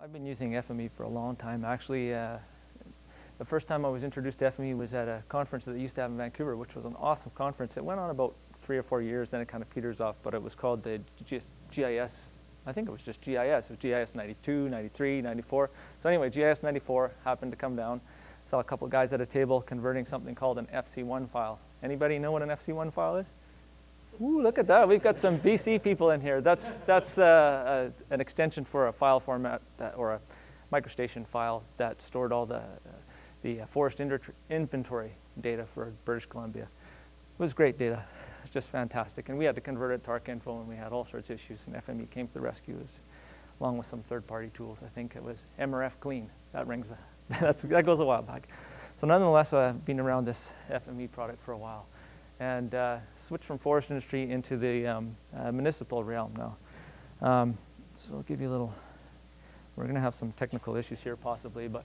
I've been using FME for a long time. Actually, the first time I was introduced to FME was at a conference that they used to have in Vancouver, which was an awesome conference. It went on about 3 or 4 years, then it kind of peters off, but it was called the GIS. I think it was just GIS. It was GIS 92, 93, 94. So anyway, GIS 94 happened to come down. Saw a couple of guys at a table converting something called an FC1 file. Anybody know what an FC1 file is? Ooh, look at that. We've got some BC people in here. That's an extension for a file format or a microstation file that stored all the forest inventory data for British Columbia. It was great data. It was just fantastic. And we had to convert it to ArcInfo, and we had all sorts of issues, and FME came to the rescue along with some third-party tools. I think it was MRF Clean. That rings, that goes a while back. So nonetheless, I've been around this FME product for a while. And switched from forest industry into the municipal realm now. So I'll give you a little, we're going to have some technical issues here possibly, but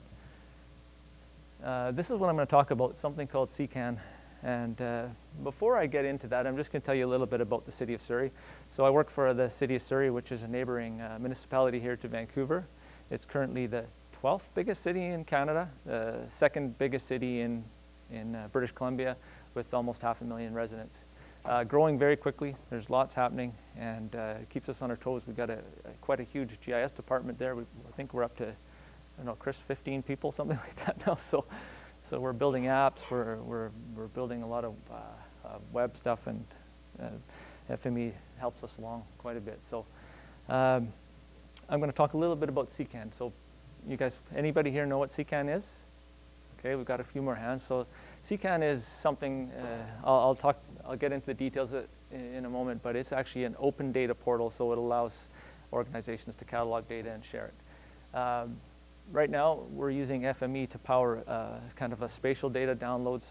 this is what I'm going to talk about, something called CKAN. And before I get into that, I'm just going to tell you a little bit about the City of Surrey. So I work for the City of Surrey, which is a neighboring municipality here to Vancouver. It's currently the 12th biggest city in Canada, the second biggest city in British Columbia, with almost 500,000 residents. Growing very quickly, there's lots happening, and it keeps us on our toes. We've got quite a huge GIS department there. I think we're up to, I don't know, Chris, 15 people, something like that now. So we're building apps, we're building a lot of web stuff, and FME helps us along quite a bit. So I'm going to talk a little bit about CKAN. So you guys, anybody here know what CKAN is? Okay, we've got a few more hands. So CKAN is something, I'll get into the details in a moment, but it's actually an open data portal, so it allows organizations to catalog data and share it. Right now, we're using FME to power kind of a spatial data downloads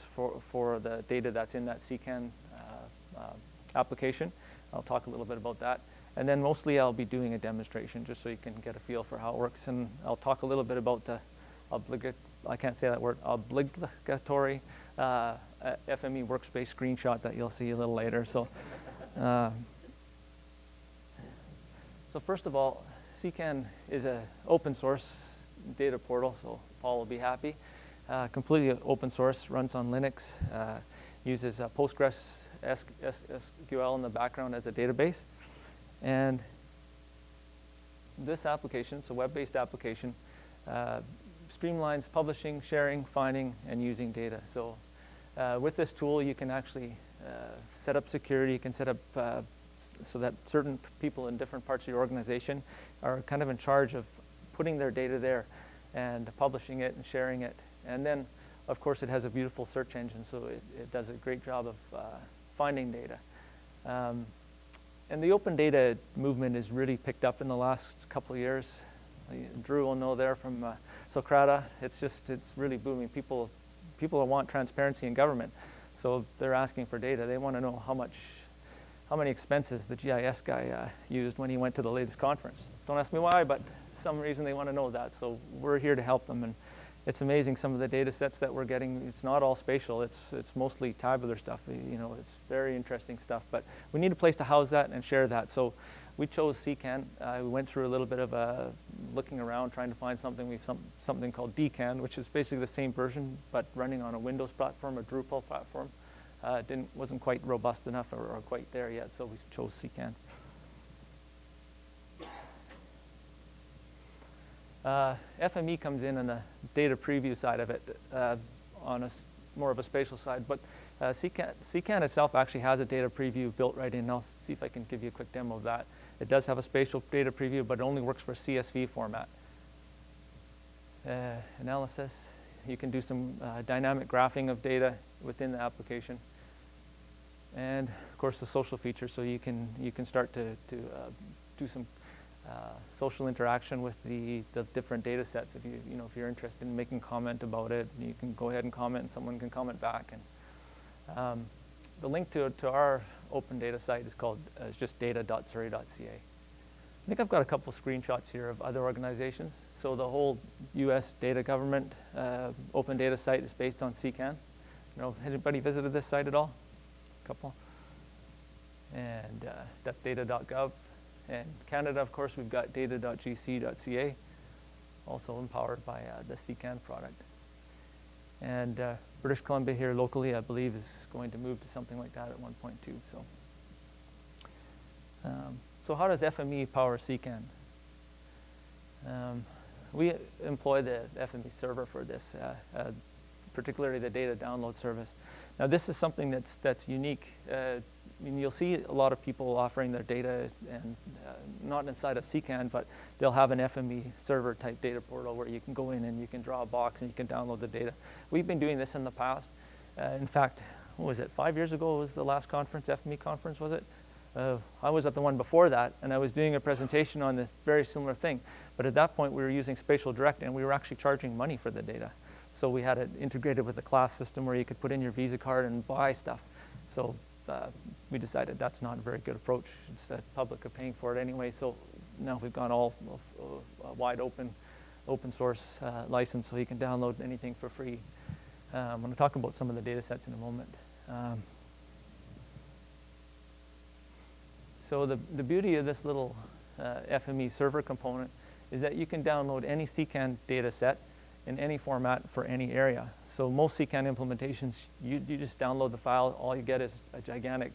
for the data that's in that CKAN application. I'll talk a little bit about that. And then mostly I'll be doing a demonstration just so you can get a feel for how it works. And I'll talk a little bit about the I can't say that word, obligatory FME workspace screenshot that you'll see a little later. So, so first of all, CKAN is an open source data portal, so Paul will be happy. Completely open source, runs on Linux, uses Postgres SQL in the background as a database. And this application, it's a web-based application, streamlines publishing, sharing, finding, and using data. So with this tool, you can actually set up security. You can set up so that certain people in different parts of your organization are kind of in charge of putting their data there and publishing it and sharing it. And then, of course, it has a beautiful search engine, so it does a great job of finding data. And the open data movement is really picked up in the last couple of years. Drew will know there from Socrata. It's really booming. People want transparency in government, so they're asking for data. They want to know how many expenses the GIS guy used when he went to the latest conference. Don't ask me why, but for some reason they want to know that. So we're here to help them, and it's amazing some of the data sets that we're getting. It's not all spatial. It's mostly tabular stuff. You know, it's very interesting stuff. But we need a place to house that and share that. So we chose CKAN. We went through a little bit of looking around, trying to find something. We've something called DKAN, which is basically the same version, but running on a Windows platform, a Drupal platform. Wasn't quite robust enough or quite there yet, so we chose CKAN. FME comes in on the data preview side of it, on more of a spatial side, but CKAN itself actually has a data preview built right in. I'll see if I can give you a quick demo of that. It does have a spatial data preview, but it only works for CSV format. Analysis, you can do some dynamic graphing of data within the application. And of course the social features, so you can start to do some social interaction with the different data sets. If if you're interested in making comment about it, you can go ahead and comment, and someone can comment back. And the link to our open data site is called just data.surrey.ca. I think I've got a couple screenshots here of other organizations. So the whole U.S. data government open data site is based on CKAN. Anybody visited this site at all? A couple. And data.gov. And Canada, of course, we've got data.gc.ca. also empowered by the CKAN product. And British Columbia here locally, I believe, is going to move to something like that at 1.2. So how does FME power CKAN? We employ the FME server for this, particularly the data download service. Now this is something that's unique. I mean, you'll see a lot of people offering their data, and not inside of CKAN, but they'll have an FME server type data portal where you can go in and you can draw a box and you can download the data. We've been doing this in the past. In fact, what was it, 5 years ago was the last conference, FME conference, was it? I was at the one before that, and I was doing a presentation on this very similar thing. But at that point, we were using Spatial Direct, and we were actually charging money for the data. So we had it integrated with a class system where you could put in your Visa card and buy stuff. So we decided that's not a very good approach. It's the public are paying for it anyway. So now we've gone all wide open source license, so you can download anything for free. I'm going to talk about some of the data sets in a moment. So the beauty of this little FME server component is that you can download any CKAN data set in any format for any area. So most CKAN implementations, you just download the file. All you get is a gigantic,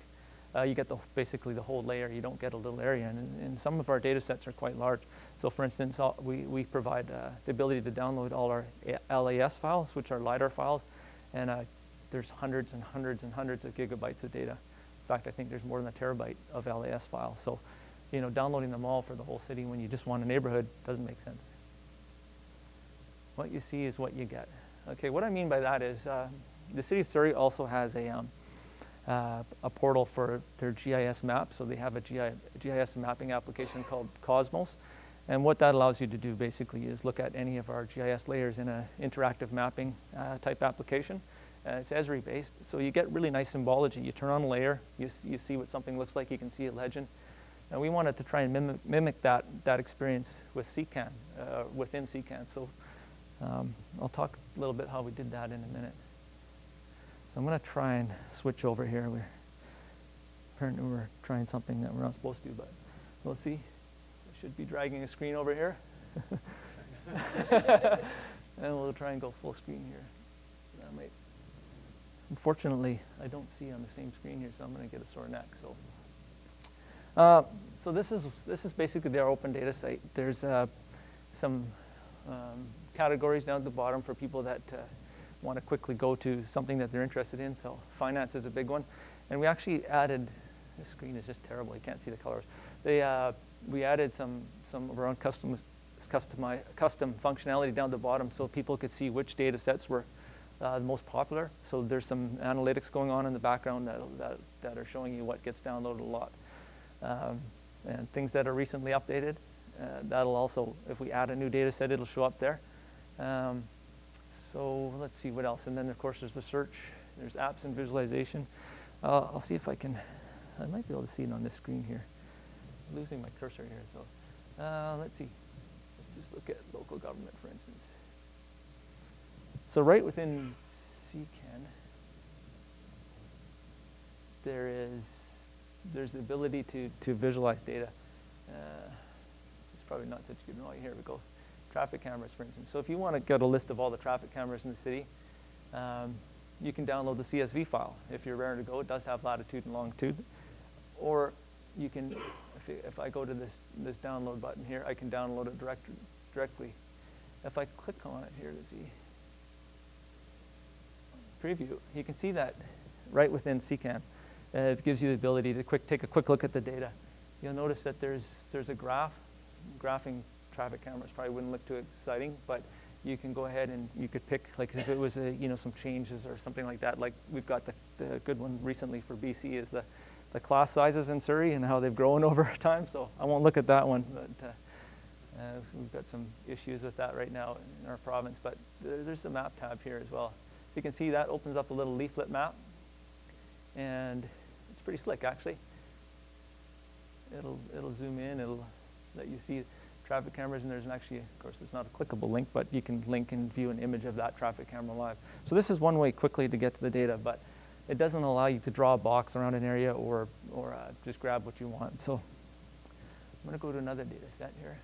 you get basically the whole layer. You don't get a little area. And some of our data sets are quite large. So for instance, we provide the ability to download all our LAS files, which are LiDAR files. And there's hundreds and hundreds and hundreds of gigabytes of data. In fact, I think there's more than a terabyte of LAS files. So, you know, downloading them all for the whole city when you just want a neighborhood doesn't make sense. What you see is what you get. Okay, what I mean by that is the City of Surrey also has a portal for their GIS map. So they have a GIS mapping application called Cosmos. And what that allows you to do basically is look at any of our GIS layers in an interactive mapping type application. It's Esri based, so you get really nice symbology. You turn on a layer, you see what something looks like, you can see a legend. And we wanted to try and mimic that experience with CKAN, within CKAN. So I'll talk a little bit how we did that in a minute. So I'm going to try and switch over here. Apparently we're trying something that we're not supposed to, but we'll see. I should be dragging a screen over here. And we'll try and go full screen here. That might. Unfortunately, I don't see on the same screen here, so I'm going to get a sore neck. So this is basically their open data site. There's some categories down at the bottom for people that want to quickly go to something that they're interested in. So finance is a big one, and we actually added. This screen is just terrible. You can't see the colors. We added some of our own custom functionality down at the bottom, so people could see which data sets were the most popular. So there's some analytics going on in the background that are showing you what gets downloaded a lot. And things that are recently updated, that'll also, if we add a new data set, it'll show up there. So let's see what else. And then of course there's the search, there's apps and visualization. I'll see if I might be able to see it on this screen here. I'm losing my cursor here, so let's see. Let's just look at local government, for instance. So right within CKAN, there's the ability to visualize data. It's probably not such a good noise. Here we go. Traffic cameras, for instance. So if you want to get a list of all the traffic cameras in the city, you can download the CSV file. If you're raring to go, it does have latitude and longitude. Or you can, if I go to this download button here, I can download it directly. If I click on it here to see preview, you can see that right within CKAN. It gives you the ability to take a quick look at the data. You'll notice that there's a graph. Graphing traffic cameras probably wouldn't look too exciting, but you can go ahead and you could pick, like if it was some changes or something like that. Like we've got the good one recently for BC is the class sizes in Surrey and how they've grown over time. So I won't look at that one, but we've got some issues with that right now in our province. But there's a map tab here as well. So you can see that opens up a little leaflet map, and it's pretty slick actually. It'll zoom in, it'll let you see traffic cameras, and there's actually, of course, it's not a clickable link, but you can link and view an image of that traffic camera live. So this is one way quickly to get to the data, but it doesn't allow you to draw a box around an area or just grab what you want. So I'm going to go to another data set here.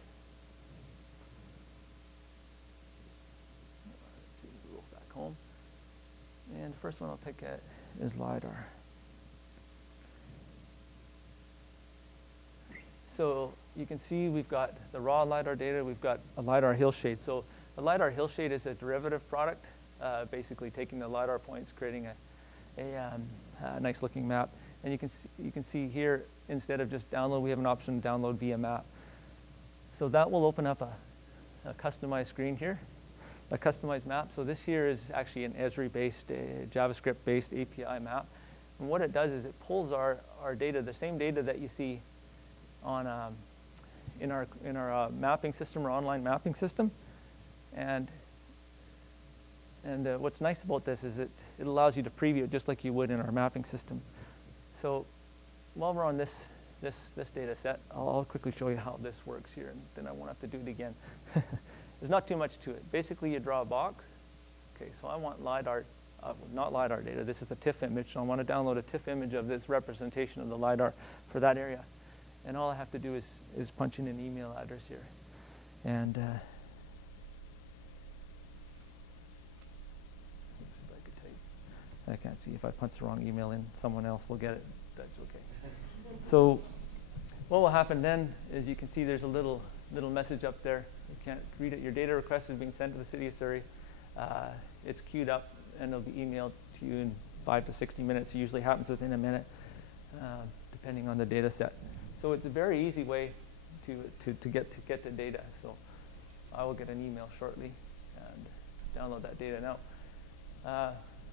first one I'll pick at is LiDAR. So you can see we've got the raw LiDAR data. We've got a LiDAR hillshade. So the LiDAR hillshade is a derivative product, basically taking the LiDAR points, creating a nice looking map. And you can see here, instead of just download, we have an option to download via map. So that will open up a customized screen here, a customized map. So this here is actually an Esri-based, JavaScript-based API map. And what it does is it pulls our data, the same data that you see on in our mapping system, or online mapping system. And what's nice about this is it allows you to preview it just like you would in our mapping system. So while we're on this data set, I'll quickly show you how this works here, and then I won't have to do it again. There's not too much to it. Basically, you draw a box. Okay, so I want LiDAR, not LiDAR data. This is a TIFF image, so I want to download a TIFF image of this representation of the LiDAR for that area. And all I have to do is punch in an email address here. And I can't see. If I punch the wrong email in, someone else will get it. That's okay. So what will happen then is you can see there's a little message up there. You can't read it. Your data request is being sent to the City of Surrey. It's queued up, and it'll be emailed to you in 5 to 60 minutes. It usually happens within a minute, depending on the data set. So it's a very easy way to get the data. So I will get an email shortly and download that data. Now,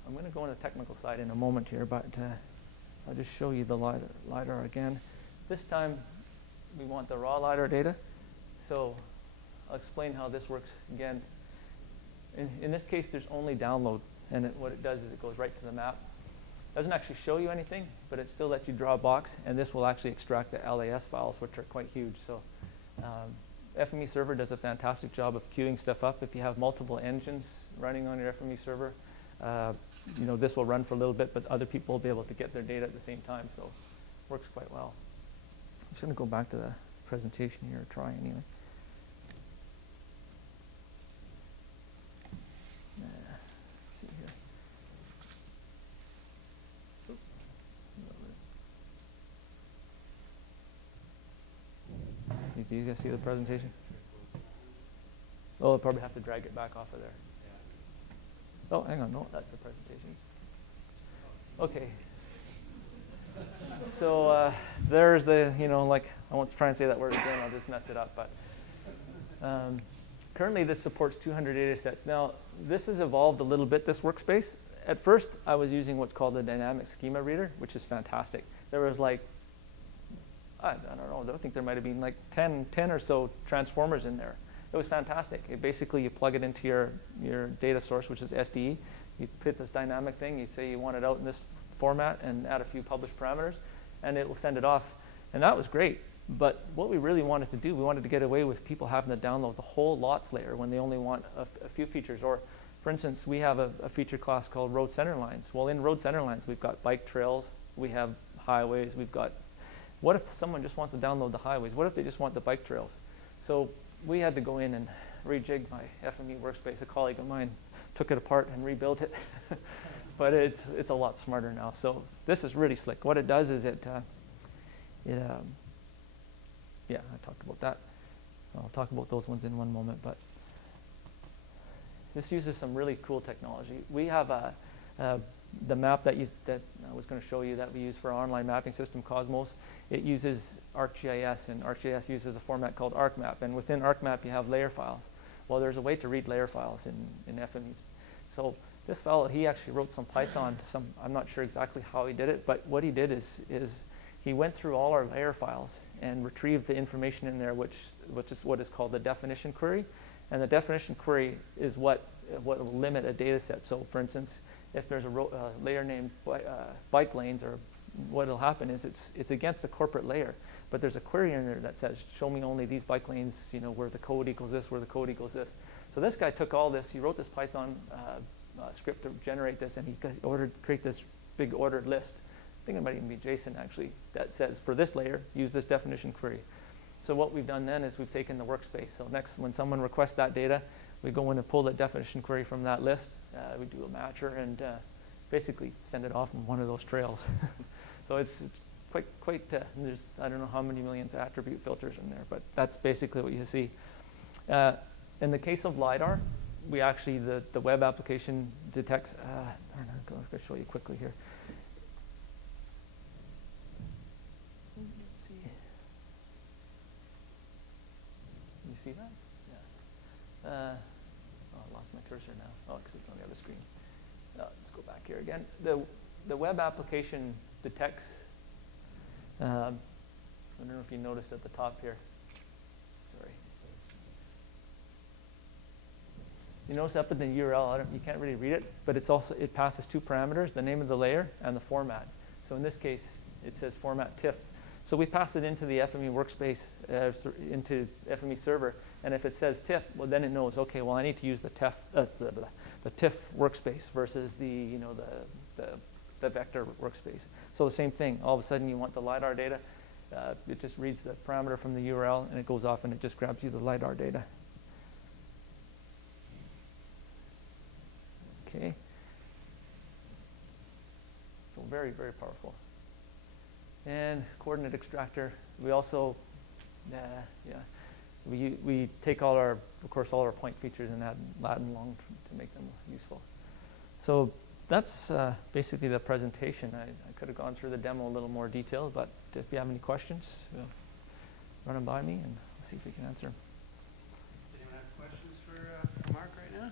I'm going to go on the technical side in a moment here, but I'll just show you the LiDAR again. This time, we want the raw LiDAR data. So I'll explain how this works again. In this case, there's only download, and what it does is it goes right to the map. It doesn't actually show you anything, but it still lets you draw a box, and this will actually extract the LAS files, which are quite huge. So FME Server does a fantastic job of queuing stuff up. If you have multiple engines running on your FME Server, you know, this will run for a little bit, but other people will be able to get their data at the same time, so it works quite well. I'm just going to go back to the presentation here, try anyway. See here. Do you guys see the presentation? Oh, I'll probably have to drag it back off of there. Oh, hang on, no, that's the presentation. Okay. So there's the, you know, like, I won't try and say that word again, I'll just mess it up, but currently this supports 200 data sets. Now, this has evolved a little bit, this workspace. At first, I was using what's called the dynamic schema reader, which is fantastic. There was like, I don't know, I think there might have been like 10 or so transformers in there. It was fantastic. Basically, you plug it into your data source, which is SDE. You put this dynamic thing. You say you want it out in this format and add a few published parameters, and it will send it off. And that was great. But what we really wanted to do, we wanted to get away with people having to download the whole lots layer when they only want a few features. Or, for instance, we have a feature class called road center lines. Well, in road center lines, we've got bike trails. We have highways. We've got, what if someone just wants to download the highways? What if they just want the bike trails? So we had to go in and rejig my FME workspace. A colleague of mine took it apart and rebuilt it. But it's a lot smarter now. So this is really slick. What it does is yeah, I talked about that. I'll talk about those ones in one moment. But this uses some really cool technology. We have the map that I was going to show you that we use for our online mapping system, Cosmos. It uses ArcGIS, and ArcGIS uses a format called ArcMap. And within ArcMap, you have layer files. Well, there's a way to read layer files in FMEs. So this fellow, he actually wrote some Python to some, I'm not sure exactly how he did it, but what he did is he went through all our layer files and retrieved the information in there, which is what is called the definition query. And the definition query is what will limit a data set. So for instance, if there's a layer named bike lanes, or what will happen is it's against a corporate layer, but there's a query in there that says, show me only these bike lanes, you know, where the code equals this, where the code equals this. So this guy took all this, he wrote this Python script to generate this, and he create this big ordered list. I think it might even be JSON actually, that says for this layer, use this definition query. So what we've done then is we've taken the workspace. So next, when someone requests that data, we go in and pull that definition query from that list. We do a matcher, and basically send it off on one of those trails. So it's quite there's, I don't know how many millions of attribute filters in there, but that's basically what you see. In the case of LiDAR, we actually, the web application detects, I'm going to show you quickly here. Let's see. You see that? Yeah. Oh, I lost my cursor now. Oh, because it's on the other screen. Let's go back here again. The web application detects, I don't know if you noticed at the top here. Sorry. You notice up in the URL, you can't really read it, but it's also, it passes two parameters, the name of the layer and the format. So in this case, it says format TIFF. So we pass it into the FME workspace, into FME server, and if it says TIFF, well then it knows, okay, well I need to use the TIFF, the TIFF workspace versus the vector workspace. So the same thing, all of a sudden you want the LiDAR data, it just reads the parameter from the URL and it goes off and it just grabs you the LiDAR data. Okay. So very, very powerful. And coordinate extractor, we also, we take all our, of course, all our point features and add Latin long to make them useful. So that's basically the presentation. I could have gone through the demo a little more detail, but if you have any questions, run them by me and let's see if we can answer them. Anyone have questions for Mark right now?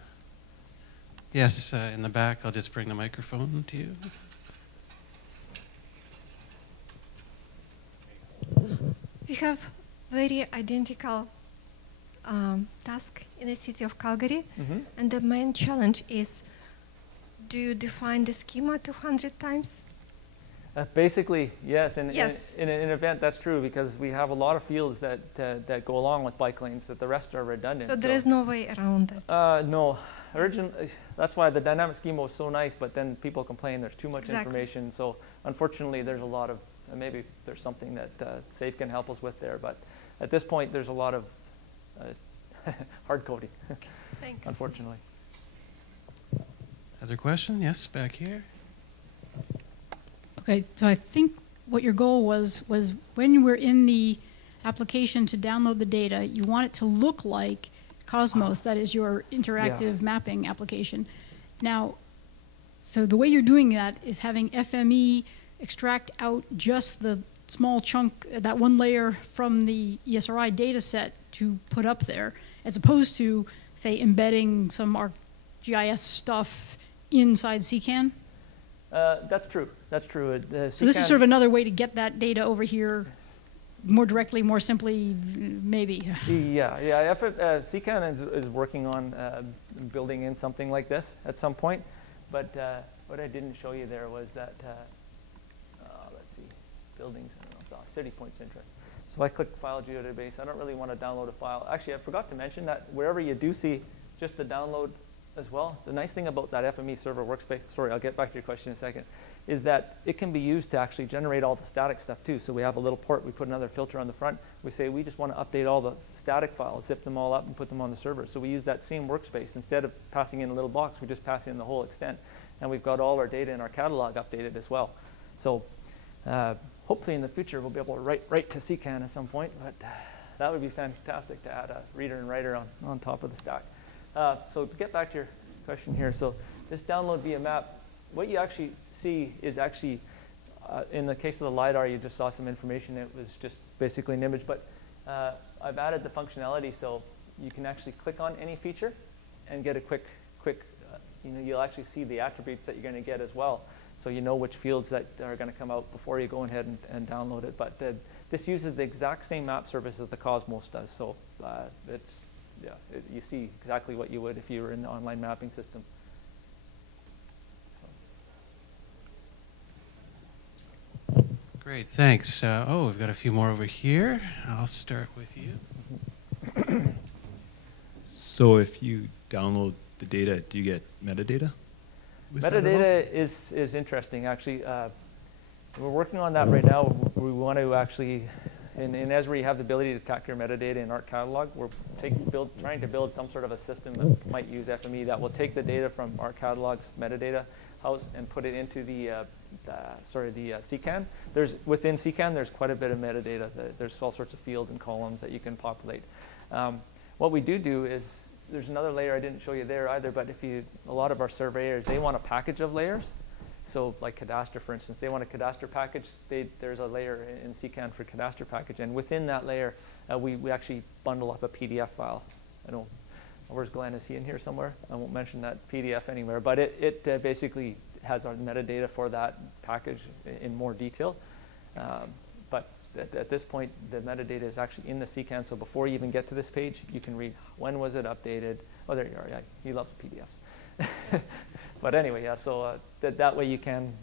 Yes, in the back. I'll just bring the microphone to you. We have very identical task in the city of Calgary, and the main challenge is, do you define the schema 200 times? Basically, yes. In an event, that's true because we have a lot of fields that go along with bike lanes that the rest are redundant. So there is no way around that? No. That's why the dynamic schema was so nice, but then people complain there's too much information. So unfortunately, there's a lot of, maybe there's something that SAFE can help us with there. But at this point, there's a lot of hard coding, Thanks. unfortunately. Other question? Yes, back here. Okay, so I think what your goal was when we're in the application to download the data, you want it to look like Cosmos, that is your interactive mapping application. Now, so the way you're doing that is having FME extract out just the small chunk, that one layer from the ESRI data set to put up there, as opposed to, say, embedding some ArcGIS stuff inside CKAN? That's true. That's true. So this is sort of another way to get that data over here more directly, more simply, maybe. Yeah. CKAN is working on building in something like this at some point. But what I didn't show you there was that, let's see, buildings, I don't know, city points of interest. So I click File Geodatabase. I don't really want to download a file. Actually, I forgot to mention that wherever you do see just the download as well, the nice thing about that FME server workspace, sorry, I'll get back to your question in a second, is that it can be used to actually generate all the static stuff too. So we have a little port, we put another filter on the front. We say we just want to update all the static files, zip them all up and put them on the server. So we use that same workspace. Instead of passing in a little box, we just pass in the whole extent. And we've got all our data in our catalog updated as well. So hopefully in the future we'll be able to write to CKAN at some point, but that would be fantastic to add a reader and writer on top of the stack. So to get back to your question here, so this download via map, what you actually see is actually, in the case of the LiDAR, you just saw some information. It was just basically an image, but I've added the functionality so you can actually click on any feature and get a quick, you'll actually see the attributes that you're going to get as well. So you know which fields that are going to come out before you go ahead and download it. But this uses the exact same map service as the Cosmos does. So you see exactly what you would if you were in the online mapping system. Great, thanks. We've got a few more over here. I'll start with you. So if you download the data, do you get metadata? Metadata is interesting, actually. We're working on that right now. We want to actually, in Esri, you have the ability to capture metadata in Art Catalog. We're trying to build some sort of a system that might use FME that will take the data from Art Catalog's metadata, house and put it into the CKAN. Within CKAN, there's quite a bit of metadata. There's all sorts of fields and columns that you can populate. What we do is, there's another layer I didn't show you there either, but a lot of our surveyors, they want a package of layers. So like cadastre, for instance, they want a cadastre package. There's a layer in CKAN for cadastre package. And within that layer, we actually bundle up a PDF file. I don't, where's Glenn? Is he in here somewhere? I won't mention that PDF anywhere. But it basically has our metadata for that package in more detail. But at this point, the metadata is actually in the CKAN. So before you even get to this page, you can read when was it updated. Oh, there you are. Yeah, he loves PDFs. But anyway, yeah. So that way you can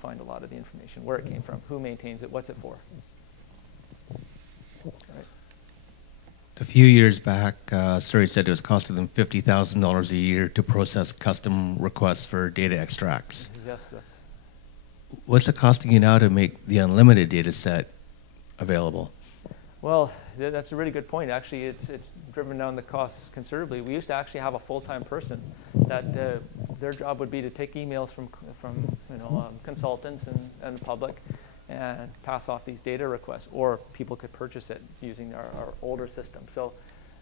find a lot of the information, where it came from, who maintains it, what's it for. Right. A few years back, Surrey said it was costing them $50,000 a year to process custom requests for data extracts. Yes. What's it costing you now to make the unlimited data set available? Well, that's a really good point. Actually, it's driven down the costs considerably. We used to actually have a full-time person that their job would be to take emails from consultants and the public and pass off these data requests, or people could purchase it using our older system. So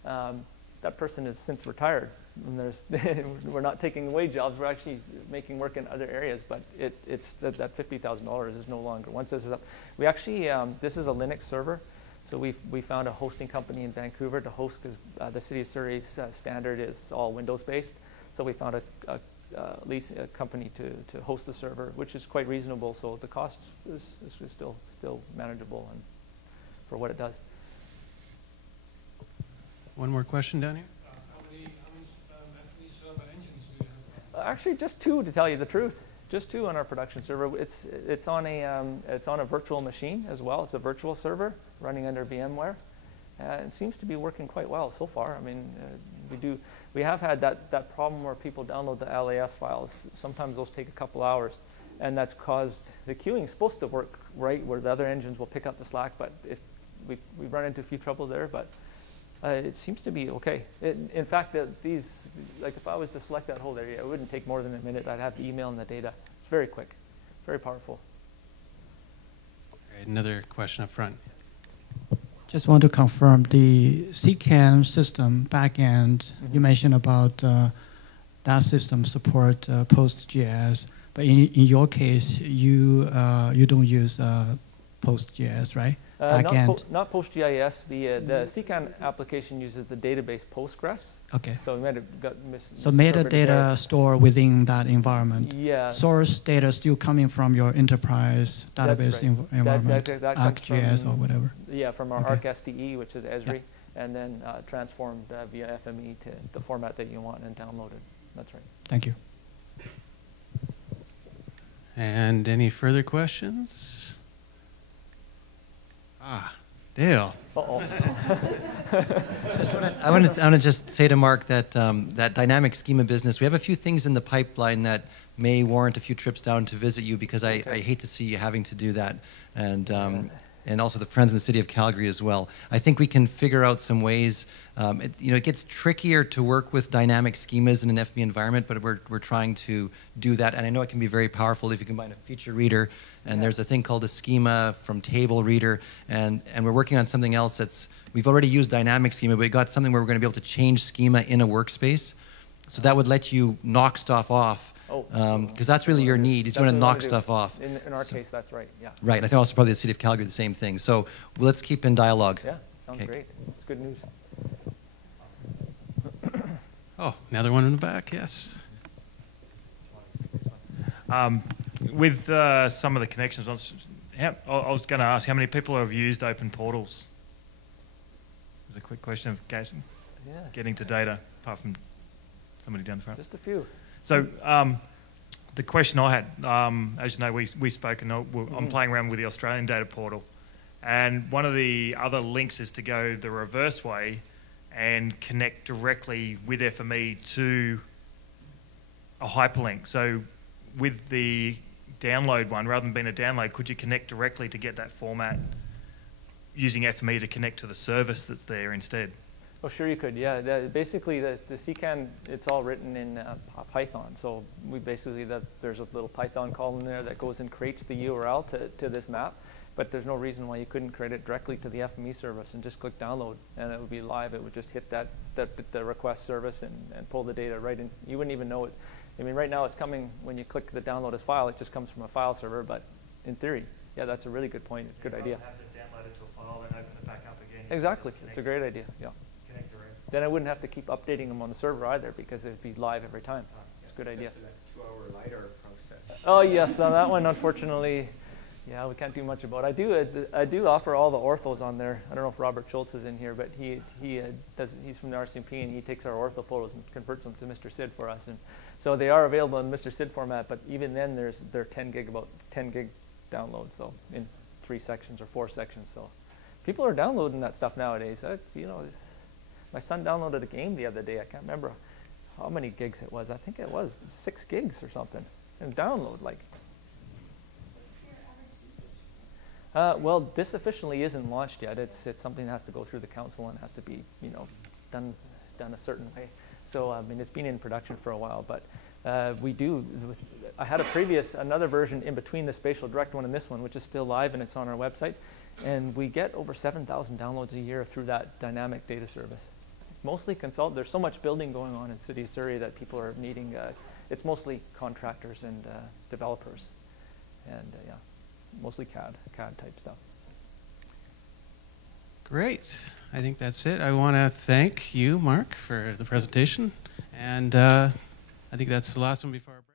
that person has since retired. And we're not taking away jobs. We're actually making work in other areas. But it's that $50,000 is no longer. Once this is up, we actually this is a Linux server. So we found a hosting company in Vancouver to host, because the City of Surrey's standard is all Windows-based. So we found a company to host the server, which is quite reasonable. So the cost is still manageable and for what it does. One more question down here. How many FME server engines do you have? Actually, just 2, to tell you the truth. Just 2 on our production server. It's on a virtual machine as well. It's a virtual server running under VMware. It seems to be working quite well so far. I mean, we have had that problem where people download the LAS files. Sometimes those take a couple hours, and that's caused the queuing is supposed to work right, where the other engines will pick up the slack. But we've run into a few troubles there, but it seems to be okay. In fact, these, like if I was to select that whole area, it wouldn't take more than a minute. I'd have the email and the data. It's very quick, very powerful. All right, another question up front. Just want to confirm the CKAN system backend. You mentioned about that system support PostGIS, but in your case, you don't use PostGIS, right? Backend. Not PostGIS. The CKAN application uses the database Postgres. Okay. So we might have got So metadata store within that environment. Yeah. Source data still coming from your enterprise database environment, that ArcGIS or whatever. Yeah, from our ArcSDE, which is Esri, and then transformed via FME to the format that you want and downloaded. That's right. Thank you. And any further questions? Dale. Uh-oh. I want to just say to Mark that that dynamic schema business, we have a few things in the pipeline that may warrant a few trips down to visit you, because I hate to see you having to do that, and also the friends in the City of Calgary as well. I think we can figure out some ways. It gets trickier to work with dynamic schemas in an FME environment, but we're trying to do that. And I know it can be very powerful if you combine a feature reader, and there's a thing called a schema from table reader, and we're working on something else we've already used dynamic schema, but we got something where we're going to be able to change schema in a workspace. So that would let you knock stuff off. Because that's really your need. You want to knock stuff off. In our case, that's right. Yeah. Right. And I think also probably the City of Calgary the same thing. So let's keep in dialogue. Yeah. Sounds great. It's good news. Oh, another one in the back. Yes. With some of the connections, I was going to ask how many people have used open portals. There's a quick question of getting to data, apart from somebody down the front. Just a few. So the question I had, as you know, we spoke, and I'm playing around with the Australian data portal, and one of the other links is to go the reverse way and connect directly with FME to a hyperlink. So with the download one, rather than being a download, could you connect directly to get that format using FME to connect to the service that's there instead? Oh, sure you could, yeah. Basically, the CKAN, it's all written in Python. So we basically, there's a little Python call in there that goes and creates the URL to this map. But there's no reason why you couldn't create it directly to the FME service and just click download, and it would be live. It would just hit the request service and pull the data right in. You wouldn't even know it. I mean, right now it's coming, when you click the download as file, it just comes from a file server. But in theory, yeah, that's a really good point. Good idea. Have to download it to a file and open it back up again. Exactly. It's a great idea. Yeah. Connect direct. Then I wouldn't have to keep updating them on the server either, because it'd be live every time. It's a good idea. For that 2-hour LiDAR process. Oh yes, no, that one unfortunately, yeah, we can't do much about. I do offer all the orthos on there. I don't know if Robert Schultz is in here, but he's from the RCMP, and he takes our ortho photos and converts them to Mr. SID for us. And so they are available in Mr. SID format, but even then they're 10 gig, about 10 gig downloads, so in 3 sections or 4 sections. So people are downloading that stuff nowadays. You know, my son downloaded a game the other day. I can't remember how many gigs it was. I think it was 6 gigs or something. And download, like. Well, this officially isn't launched yet. It's something that has to go through the council and has to be, you know, done a certain way. So I mean, it's been in production for a while, but we do. I had another version in between the Spatial Direct one and this one, which is still live and it's on our website, and we get over 7,000 downloads a year through that dynamic data service. Mostly consult. There's so much building going on in City of Surrey that people are needing. It's mostly contractors and developers, and yeah. Mostly CAD type stuff. Great. I think that's it. I want to thank you, Mark, for the presentation. And I think that's the last one before our break.